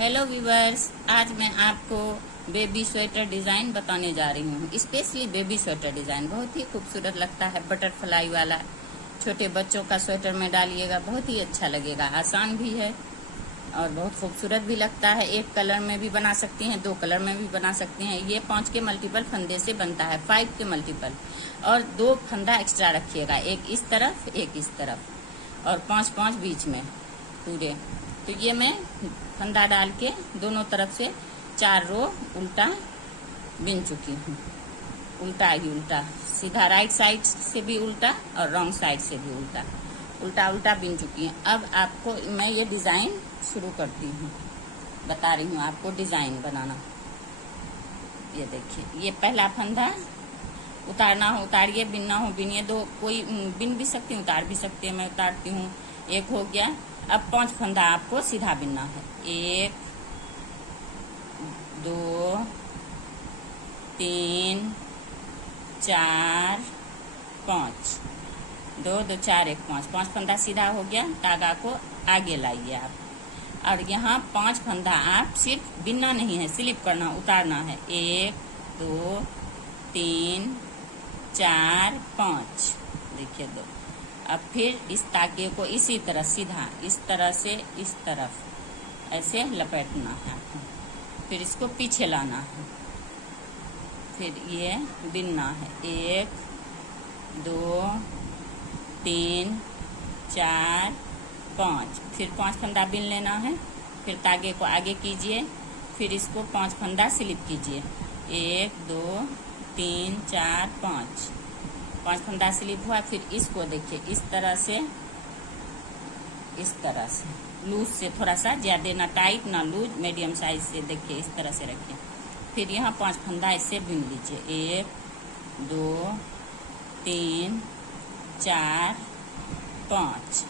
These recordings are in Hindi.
हेलो व्यूवर्स, आज मैं आपको बेबी स्वेटर डिज़ाइन बताने जा रही हूँ। स्पेशली बेबी स्वेटर डिज़ाइन बहुत ही खूबसूरत लगता है। बटरफ्लाई वाला छोटे बच्चों का स्वेटर में डालिएगा, बहुत ही अच्छा लगेगा। आसान भी है और बहुत खूबसूरत भी लगता है। एक कलर में भी बना सकती हैं, 2 कलर में भी बना सकती हैं। ये 5 के मल्टीपल फंदे से बनता है, 5 के मल्टीपल, और 2 फंदा एक्स्ट्रा रखिएगा, एक इस तरफ एक इस तरफ, और 5-5 बीच में पूरे। तो ये मैं फंदा डाल के दोनों तरफ से 4 रो उल्टा बिन चुकी हूँ। उल्टा ही उल्टा, सीधा राइट साइड से भी उल्टा और रॉन्ग साइड से भी उल्टा उल्टा उल्टा बिन चुकी हूँ। अब आपको मैं ये डिज़ाइन शुरू करती हूँ, बता रही हूँ आपको डिज़ाइन बनाना। ये देखिए, ये पहला फंदा उतारना हो उतारिए, बिनना हो बिनिए। 2 कोई बिन भी सकती हूँ, उतार भी सकती है, मैं उतारती हूँ। एक हो गया। अब 5 फंदा आपको सीधा बिनना है। 1 2 3 4 5, 2 2 4 1 5 फंदा सीधा हो गया। धागा को आगे लाइए आप, और यहाँ 5 फंदा आप सिर्फ बिनना नहीं है, स्लिप करना, उतारना है। 1 2 3 4 5, देखिए 2। अब फिर इस तागे को इसी तरह सीधा इस तरह से इस तरफ ऐसे लपेटना है आपको। फिर इसको पीछे लाना है, फिर ये बिनना है। 1 2 3 4 5, फिर 5 फंदा बिन लेना है। फिर तागे को आगे कीजिए, फिर इसको 5 फंदा स्लिप कीजिए। 1 2 3 4 5 फंदा स्लिप हुआ। फिर इसको देखिए इस तरह से लूज से, थोड़ा सा ज्यादा ना टाइट ना लूज, मीडियम साइज से देखिए इस तरह से रखिए। फिर यहाँ 5 फंदा ऐसे बिन लीजिए। 1 2 3 4 5,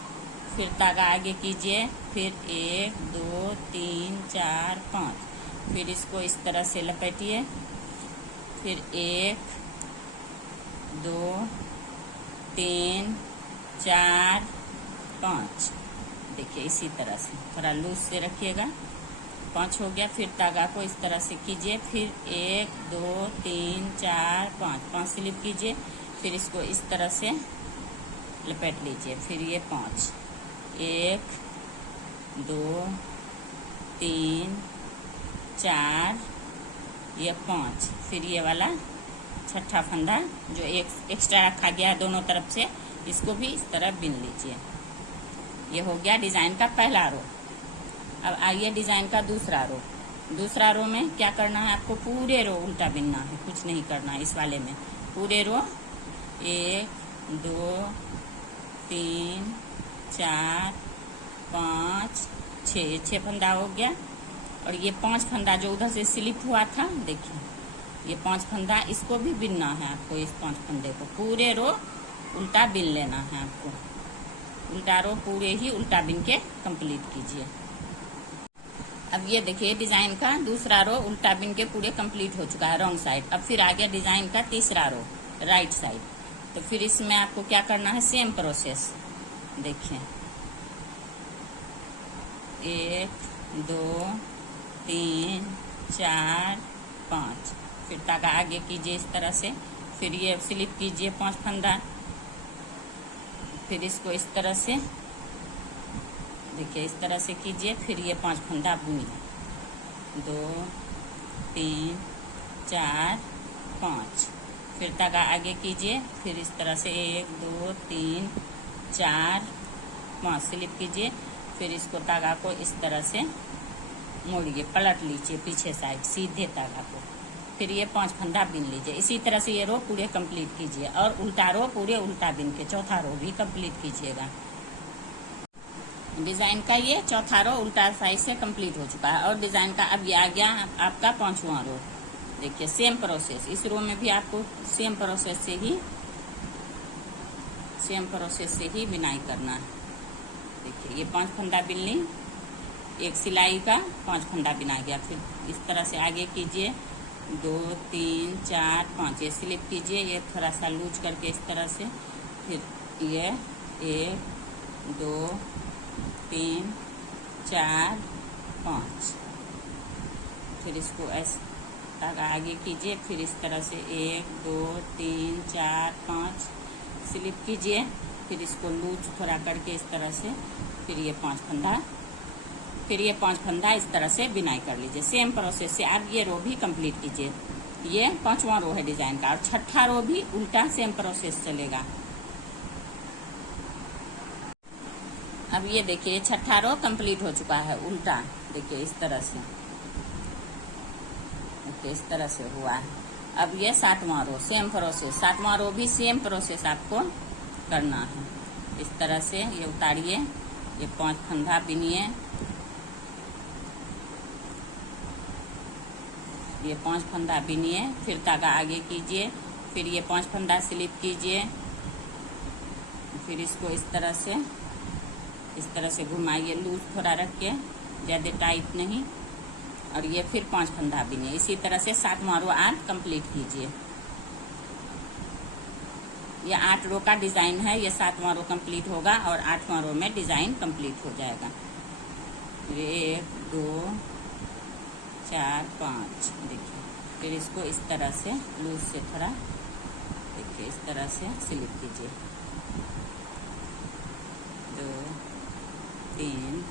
फिर धागा आगे कीजिए। फिर 1 2 3 4 5, फिर इसको इस तरह से लपेटिए। फिर 1 2 3 4 5, देखिए इसी तरह से थोड़ा लूज से रखिएगा। 5 हो गया। फिर धागा को इस तरह से कीजिए। फिर 1 2 3 4 5 स्लिप कीजिए। फिर इसको इस तरह से लपेट लीजिए। फिर ये 5, 1 2 3 4, ये 5। फिर ये वाला छठा फंदा जो एक एक्स्ट्रा रखा गया है दोनों तरफ से, इसको भी इस तरह बिन लीजिए। ये हो गया डिजाइन का पहला रो। अब आइए डिजाइन का दूसरा रो। दूसरा रो में क्या करना है आपको, पूरे रो उल्टा बिनना है, कुछ नहीं करना है इस वाले में। पूरे रो 1 2 3 4 5 6 फंदा हो गया। और ये 5 फंदा जो उधर से स्लिप हुआ था, देखिए ये 5 फंदा, इसको भी बिनना है आपको। इस 5 फंदे को पूरे रो उल्टा बिन लेना है आपको। उल्टा रो पूरे ही उल्टा बिन के कंप्लीट कीजिए। अब ये देखिए डिजाइन का दूसरा रो उल्टा बिन के पूरे कंप्लीट हो चुका है रॉन्ग साइड। अब फिर आ गया डिजाइन का तीसरा रो राइट साइड। तो फिर इसमें आपको क्या करना है, सेम प्रोसेस देखिए। 1 2 3 4 5, फिर धागा आगे कीजिए इस तरह से। फिर ये स्लिप कीजिए 5 फंदा। फिर इसको इस तरह से देखिए इस तरह से कीजिए। फिर ये 5 फंदा बुनिए। 2 3 4 5, फिर धागा आगे कीजिए। फिर इस तरह से 1 2 3 4 5 स्लिप कीजिए। फिर इसको धागा को इस तरह से मोड़िए, पलट लीजिए पीछे साइड सीधे धागा को। फिर ये 5 फंदा बिन लीजिए। इसी तरह से ये रो पूरे कंप्लीट कीजिए, और उल्टा रो पूरे उल्टा बिन के चौथा रो भी कंप्लीट कीजिएगा। डिजाइन का ये चौथा रो उल्टा साइड से कंप्लीट हो चुका है। और डिजाइन का अब ये आ गया आपका 5वां रो। देखिए सेम प्रोसेस, इस रो में भी आपको सेम प्रोसेस से ही बिनाई करना है। देखिए ये 5 फंदा बिन ली, एक सिलाई का 5 फंदा बिना गया। फिर इस तरह से आगे कीजिए। 2 3 4 5, ये स्लिप कीजिए, ये थोड़ा सा लूज करके इस तरह से। फिर ये 1 2 3 4 5, फिर इसको ऐसे धागा आगे कीजिए, फिर इस तरह से 1 2 3 4 5 स्लिप कीजिए, फिर इसको लूज थोड़ा करके इस तरह से, फिर ये 5 फंदा, फिर ये 5 फंदा इस तरह से बिनाई कर लीजिए। सेम प्रोसेस से आप ये रो भी कंप्लीट कीजिए। ये 5वां रो है डिजाइन का, और 6ठा रो भी उल्टा सेम प्रोसेस चलेगा। अब ये देखिए 6ठा रो कंप्लीट हो चुका है उल्टा, देखिए इस तरह से, देखिए इस तरह से हुआ है। अब ये 7वां रो सेम प्रोसेस, 7वां रो भी सेम प्रोसेस आपको करना है। इस तरह से ये उतारिए, ये 5 फंदा बिनिए, ये 5 फंदा बिनिए, फिर धागा आगे कीजिए, फिर ये 5 फंदा स्लिप कीजिए, फिर इसको इस तरह से घुमाइए, लूज थोड़ा रख के, ज़्यादा टाइट नहीं, और ये फिर 5 फंदा बिनिए। इसी तरह से 7वां रो आप कंप्लीट कीजिए। ये 8 रो का डिजाइन है, ये 7वां रो कंप्लीट होगा और 8वां रो में डिजाइन कंप्लीट हो जाएगा। 1 2 4 5 देखिए, फिर इसको इस तरह से लूज से थोड़ा, देखिए इस तरह से स्लिप कीजिए, 2 3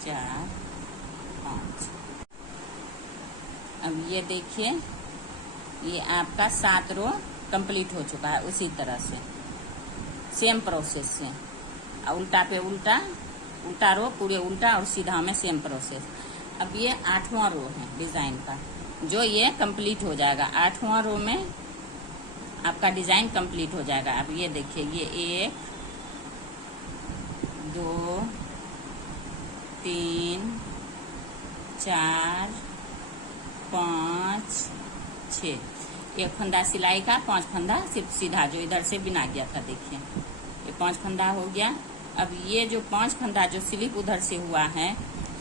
4 5। अब ये देखिए, ये आपका 7 रो कंप्लीट हो चुका है उसी तरह से, सेम प्रोसेस से, उल्टा पे उल्टा, उल्टा रो पूरे उल्टा और सीधा में सेम प्रोसेस। अब ये 8वां रो है डिजाइन का, जो ये कंप्लीट हो जाएगा। 8वां रो में आपका डिजाइन कंप्लीट हो जाएगा। अब ये देखिए, ये 1 2 3 4 5 6, 1 फंदा सिलाई का, 5 फंदा सिर्फ सीधा जो इधर से बिना गया था, देखिए ये 5 फंदा हो गया। अब ये जो 5 फंदा जो स्लिप उधर से हुआ है,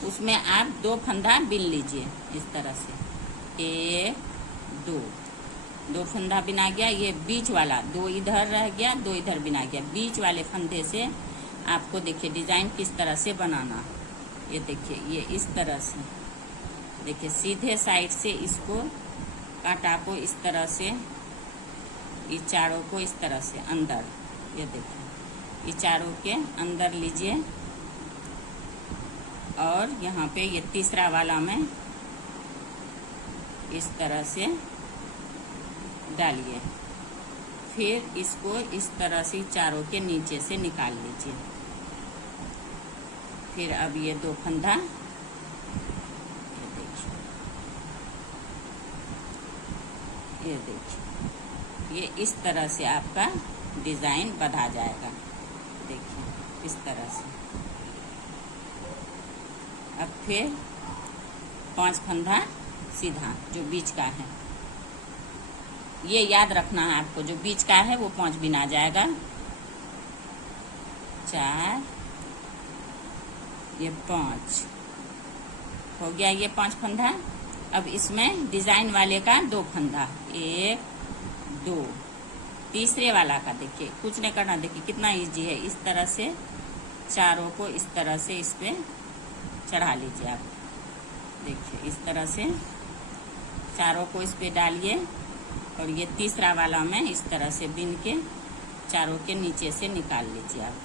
उसमें आप 2 फंदा बिन लीजिए इस तरह से, 1 2 फंदा बिना गया। ये बीच वाला 2 इधर रह गया, 2 इधर बिना गया। बीच वाले फंदे से आपको देखिए डिजाइन किस तरह से बनाना। ये देखिए, ये इस तरह से, देखिए सीधे साइड से इसको कांटा को इस तरह से, ये चारों को इस तरह से अंदर, ये देखिए ये चारों के अंदर लीजिए, और यहाँ पे ये तीसरा वाला में इस तरह से डालिए, फिर इसको इस तरह से चारों के नीचे से निकाल लीजिए। फिर अब ये 2 फंदा, ये देखिए ये इस तरह से आपका डिजाइन बधा जाएगा, देखिए इस तरह से। अब फिर 5 फंदा सीधा जो बीच का है, ये याद रखना है आपको, जो बीच का है वो 5 बिना जाएगा, 4, ये 5 हो गया, ये 5 फंदा। अब इसमें डिजाइन वाले का 2 फंदा, 1 2, तीसरे वाला का देखिए कुछ नहीं करना, देखिए कितना इजी है। इस तरह से चारों को इस तरह से इस पे चढ़ा लीजिए आप, देखिए इस तरह से चारों को इस पे डालिए, और ये तीसरा वाला में इस तरह से बिन के चारों के नीचे से निकाल लीजिए आप,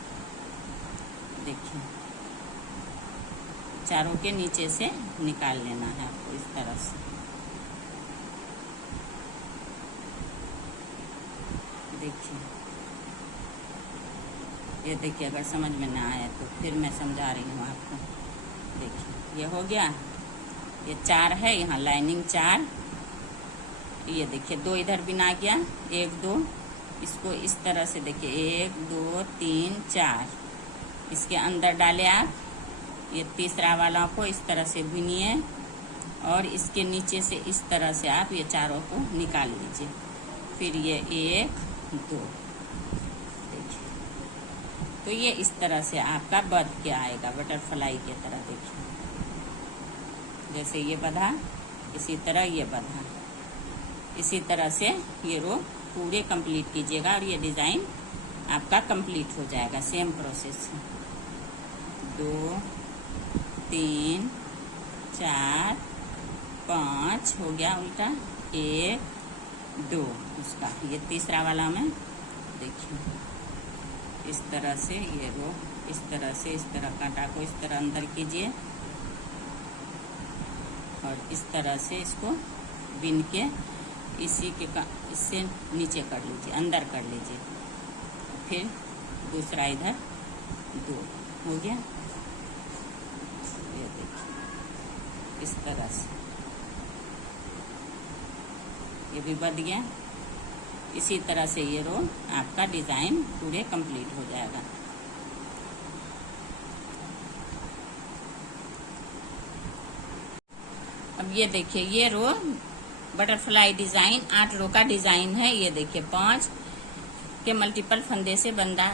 देखिए चारों के नीचे से निकाल लेना है आपको इस तरह से, देखिए ये देखिए। अगर समझ में ना आया तो फिर मैं समझा रही हूँ आपको, देखिए ये हो गया, ये 4 है, यहाँ लाइनिंग 4, ये देखिए 2 इधर बिना गया, 1 2, इसको इस तरह से देखिए 1 2 3 4 इसके अंदर डाले आप, ये तीसरा वाला को इस तरह से बुनिए, और इसके नीचे से इस तरह से आप ये चारों को निकाल लीजिए। फिर ये 1 2, देखिए तो ये इस तरह से आपका बध के आएगा, बटरफ्लाई की तरह। देखिए जैसे ये बधा, इसी तरह ये बधा, इसी तरह से ये रो पूरे कंप्लीट कीजिएगा, और ये डिजाइन आपका कंप्लीट हो जाएगा सेम प्रोसेस से। 2 3 4 5 5 हो गया उल्टा, 1 2 उसका। ये तीसरा वाला में देखिए इस तरह से ये रो इस तरह से, इस तरह कांटा को इस तरह अंदर कीजिए और इस तरह से इसको बिन के इससे नीचे कर लीजिए, अंदर कर लीजिए। फिर दूसरा इधर 2 हो गया। ये देखिए इस तरह से ये भी बन गया। इसी तरह से ये रो आपका डिजाइन पूरे कंप्लीट हो जाएगा। अब ये देखिए ये रो बटरफ्लाई डिजाइन 8 रो का डिजाइन है। ये देखिए 5 के मल्टीपल फंदे से बनता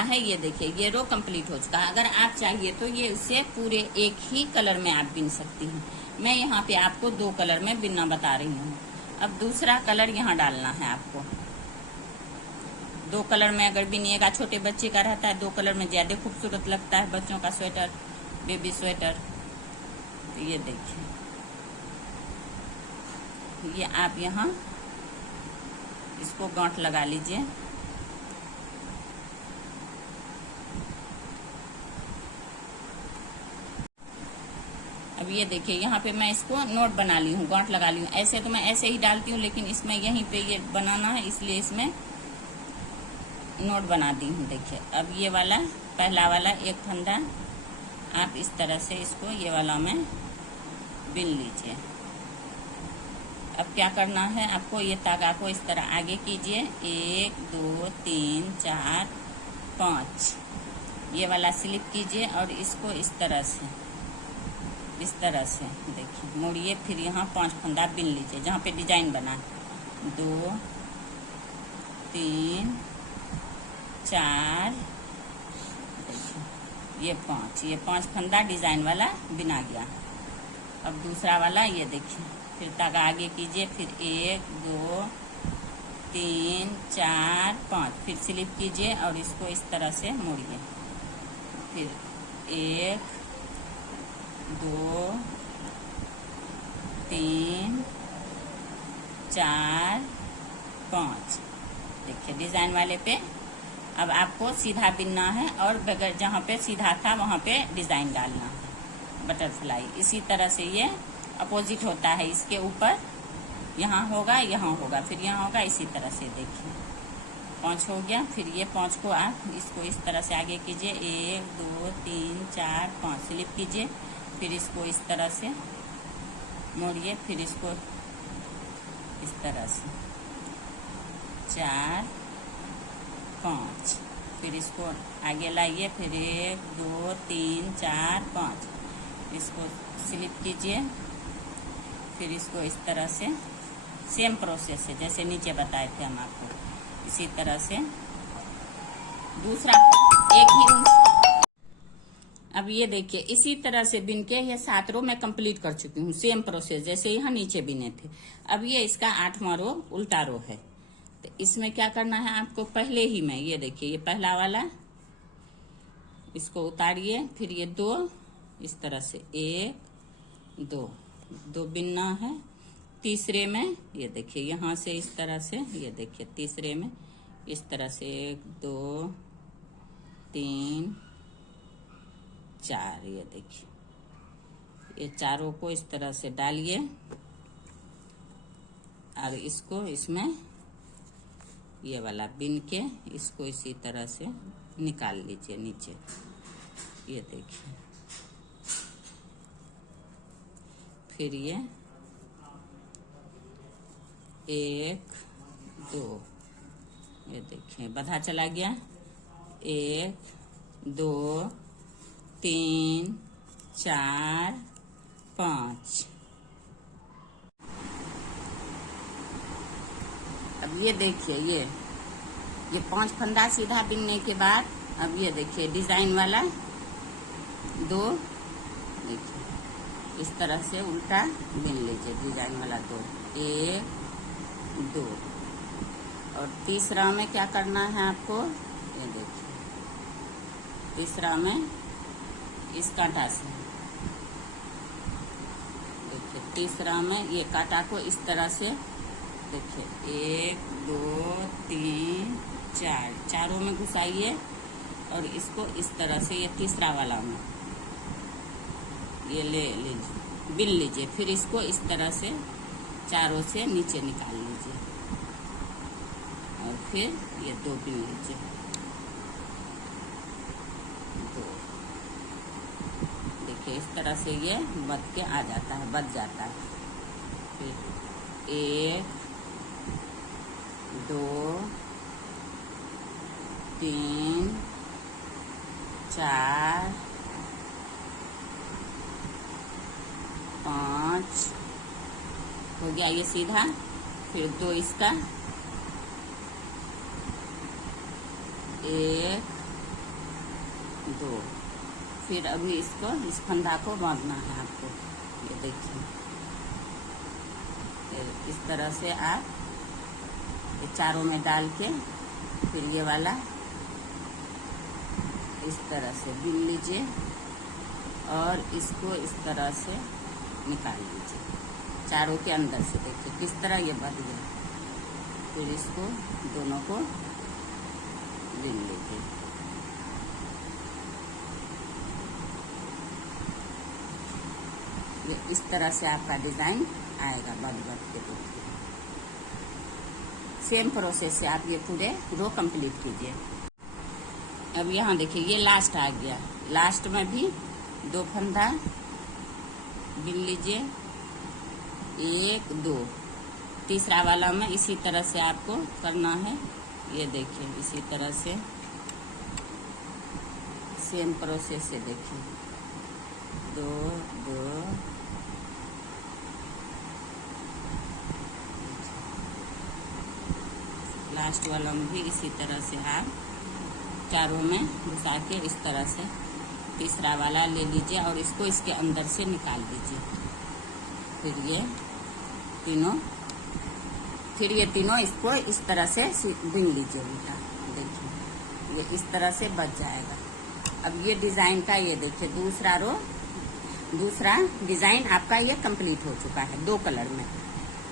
है। ये देखिए ये रो कंप्लीट हो चुका है। अगर आप चाहिए तो ये उसे पूरे एक ही कलर में आप बिन सकती हैं। मैं यहाँ पे आपको 2 कलर में बिनना बता रही हूँ। अब दूसरा कलर यहाँ डालना है आपको। 2 कलर में अगर बिनिएगा, छोटे बच्चे का रहता है 2 कलर में ज्यादा खूबसूरत लगता है, बच्चों का स्वेटर, बेबी स्वेटर। तो ये देखिए ये आप यहाँ इसको गांठ लगा लीजिए। अब ये देखिए यहाँ पे मैं इसको नोट बना ली हूँ, गांठ लगा ली हूँ। ऐसे तो मैं ऐसे ही डालती हूँ, लेकिन इसमें यहीं पे ये बनाना है इसलिए इसमें नोट बना दी हूँ। देखिए अब ये वाला पहला वाला एक फंदा आप इस तरह से इसको ये वाला में बिन लीजिए। अब क्या करना है आपको, ये धागा को इस तरह आगे कीजिए, 1 2 3 4 5 ये वाला स्लिप कीजिए और इसको इस तरह से देखिए मोड़िए। फिर यहाँ 5 फंदा बिन लीजिए जहाँ पे डिजाइन बना है। 2 3 4 देखिए ये 5 फंदा डिजाइन वाला बिना गया। अब दूसरा वाला ये देखिए, फिर धागा आगे कीजिए, फिर 1 2 3 4 5 फिर स्लिप कीजिए और इसको इस तरह से मोड़िए। फिर 1 2 3 4 5 देखिए डिजाइन वाले पे अब आपको सीधा बिनना है और बगैर जहाँ पे सीधा था वहाँ पे डिजाइन डालना है बटरफ्लाई। इसी तरह से ये अपोजिट होता है, इसके ऊपर यहाँ होगा यहाँ होगा फिर यहाँ होगा। इसी तरह से देखिए 5 हो गया। फिर ये 5 को आप इसको इस तरह से आगे कीजिए, 1 2 3 4 5 स्लिप कीजिए, फिर इसको इस तरह से मोड़िए, फिर इसको इस तरह से 4 5 फिर इसको आगे लाइए, फिर 1 2 3 4 5 इसको स्लिप कीजिए, फिर इसको इस तरह से सेम प्रोसेस है जैसे नीचे बताए थे हम आपको। इसी तरह से दूसरा एक ही अब ये देखिए इसी तरह से बिन के ये 7 रो मैं कंप्लीट कर चुकी हूँ। सेम प्रोसेस जैसे यहाँ नीचे बिने थे। अब ये इसका 8वां रो उल्टा रो है। तो इसमें क्या करना है आपको, पहले ही में ये देखिए ये पहला वाला इसको उतारिए, फिर ये 2 इस तरह से 1 2 बिनना है। तीसरे में ये देखिए यहाँ से इस तरह से, ये देखिए तीसरे में इस तरह से 1 2 3 4 ये देखिए ये चारों को इस तरह से डालिए और इसको इसमें ये वाला बिन के इसको इसी तरह से निकाल लीजिए नीचे। ये देखिए फिर ये 1 2 ये देखिए बधा चला गया, 1 2 3 4 5। अब ये देखिए ये 5 फंदा सीधा बिनने के बाद अब ये देखिए डिजाइन वाला 2 देखिए इस तरह से उल्टा बिन लीजिए, डिजाइन वाला 2 1 2। और तीसरा में क्या करना है आपको, ये देखिए तीसरा में इस कांटा से देखिए तीसरा में ये कांटा को इस तरह से देखिए 1 2 3 4 चारों में घुसाइए और इसको इस तरह से ये तीसरा वाला में ये ले लीजिए, बिन लीजिए। फिर इसको इस तरह से चारों से नीचे निकाल लीजिए और फिर ये 2 बिन लीजिए, 2। देखिए इस तरह से ये बच के आ जाता है, बच जाता है। फिर 1 2 3 4 5 हो गया ये सीधा। फिर 2 इसका, 1 2। फिर अभी इसको, इस फंदा को बांधना है आपको। ये देखिए इस तरह से आप ये चारों में डाल के फिर ये वाला इस तरह से बिन लीजिए और इसको इस तरह से निकाल लीजिए चारों के अंदर से। देखिए किस तरह ये बंध गया। फिर इसको दोनों को बिन लीजिए। ये इस तरह से आपका डिजाइन आएगा बंद के। देखिए सेम प्रोसेस से आप ये पूरे रो कंप्लीट कीजिए। अब यहाँ देखिए ये लास्ट आ गया। लास्ट में भी 2 फंदा बिन लीजिए, 1 2। तीसरा वाला में इसी तरह से आपको करना है। ये देखिए इसी तरह से सेम प्रोसेस से देखिए 2 2। लास्ट वाला में भी इसी तरह से आप चारों में घुसा के इस तरह से तीसरा वाला ले लीजिए और इसको इसके अंदर से निकाल दीजिए। फिर ये तीनों इसको इस तरह से बिन लीजिए उल्टा। देखिए ये इस तरह से बच जाएगा। अब ये डिजाइन का ये देखिए दूसरा डिजाइन आपका ये कंप्लीट हो चुका है 2 कलर में।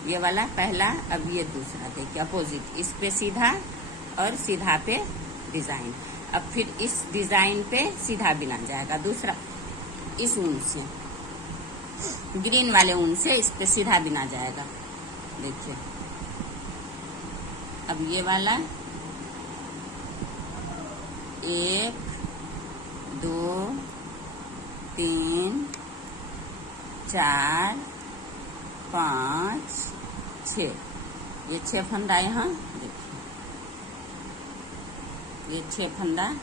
ये वाला पहला, अब ये दूसरा देखिए अपोजिट। इस पे सीधा और सीधा पे डिजाइन। अब फिर इस डिजाइन पे सीधा बिना जाएगा दूसरा। इस ऊन से, ग्रीन वाले ऊन से इस पे सीधा बिना जाएगा। देखिए अब ये वाला 1 2 3 4 5 6। ये 6 फंदा यहाँ देखिए, ये 6 फंदा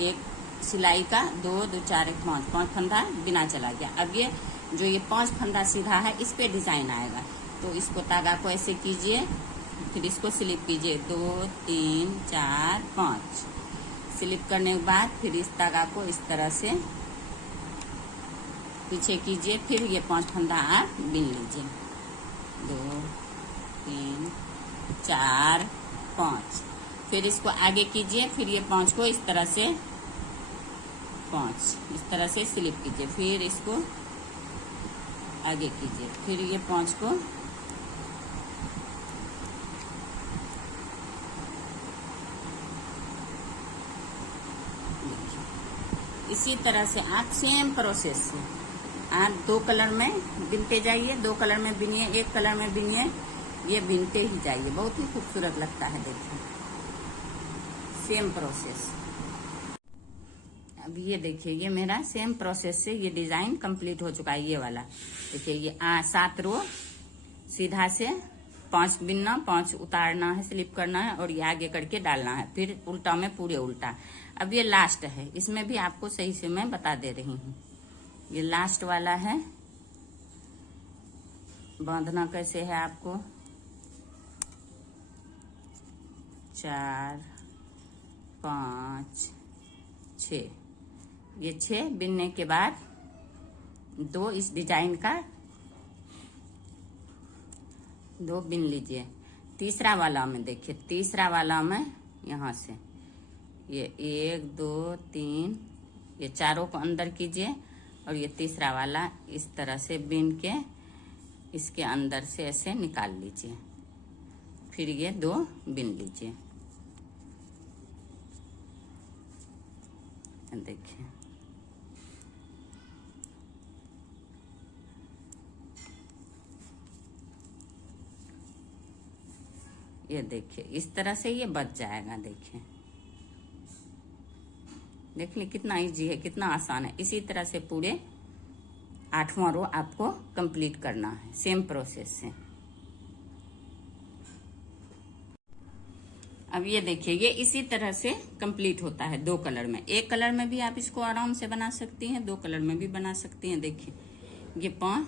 एक सिलाई का 2 2 4 1 5 फंदा बिना चला गया। अब ये जो ये 5 फंदा सीधा है इस पे डिजाइन आएगा। तो इसको तागा को ऐसे कीजिए, फिर इसको स्लिप कीजिए 2 3 4 5। स्लिप करने के बाद फिर इस तागा को इस तरह से पीछे कीजिए। फिर ये 5 फंदा आप बिन लीजिए 2 3 4 5। फिर इसको आगे कीजिए। फिर ये 5 को इस तरह से 5 इस तरह से स्लिप कीजिए। फिर इसको आगे कीजिए। फिर ये 5 को इसी तरह से आप सेम प्रोसेस से आप 2 कलर में बिनते जाइए, 2 कलर में बिनिए, 1 कलर में बिनिए। ये बिनते ही जाइए, बहुत ही खूबसूरत लगता है। देखिए सेम प्रोसेस। अब ये देखिए ये मेरा सेम प्रोसेस से ये डिजाइन कंप्लीट हो चुका है। ये वाला देखिए ये 7 रो सीधा से 5 बिनना, 5 उतारना है, स्लिप करना है और ये आगे करके डालना है। फिर उल्टा में पूरे उल्टा। अब ये लास्ट है, इसमें भी आपको सही से मैं बता दे रही हूँ। ये लास्ट वाला है, बांधना कैसे है आपको। 4 5 6। ये 6 बिनने के बाद 2 इस डिजाइन का 2 बिन लीजिए। तीसरा वाला में देखिए, तीसरा वाला में यहाँ से ये 1 2 3 ये चारों को अंदर कीजिए और ये तीसरा वाला इस तरह से बिन के इसके अंदर से ऐसे निकाल लीजिए, फिर ये 2 बिन लीजिए। देखिए ये देखिए इस तरह से ये बच जाएगा। देखिए देख ली कितना इजी है, कितना आसान है। इसी तरह से पूरे 8वां रो आपको कंप्लीट करना है सेम प्रोसेस से। अब ये देखिए ये इसी तरह से कंप्लीट होता है 2 कलर में। एक कलर में भी आप इसको आराम से बना सकती हैं, 2 कलर में भी बना सकती हैं। देखिए ये 5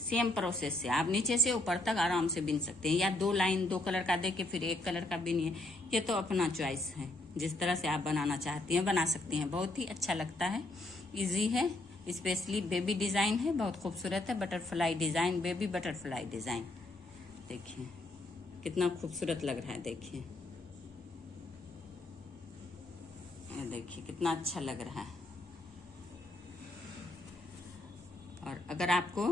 सेम प्रोसेस से आप नीचे से ऊपर तक आराम से बिन सकते हैं, या 2 लाइन 2 कलर का दे के फिर 1 कलर का बिनिए। ये तो अपना चॉइस है, जिस तरह से आप बनाना चाहती हैं बना सकती हैं। बहुत ही अच्छा लगता है, इजी है, स्पेशली बेबी डिजाइन है, बहुत खूबसूरत है। Butterfly design, baby butterfly design देखिए कितना खूबसूरत लग रहा है। देखिए देखिए कितना अच्छा लग रहा है। और अगर आपको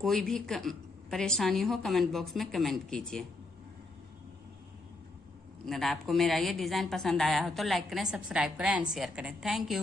कोई भी परेशानी हो कमेंट बॉक्स में कमेंट कीजिए। अगर आपको मेरा ये डिजाइन पसंद आया हो तो लाइक करें, सब्सक्राइब करें एंड शेयर करें। Thank you.